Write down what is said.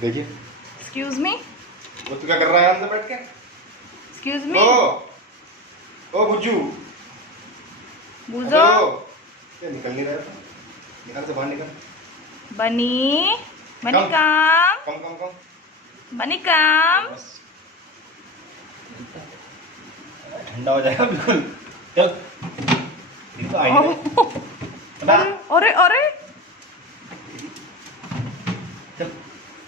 देखिए। Excuse me. वो तू क्या कर रहा है अंदर बैठ के? Excuse me. ओ बुज्जू। बूजो। क्या निकल नहीं रहा था? निकल से बाहर निकल। बनी बनी कम काम कम कम कम। बनी काम। बस ठंडा हो जाएगा बिल्कुल। चल ये तो आई नहीं। अरे अरे अरे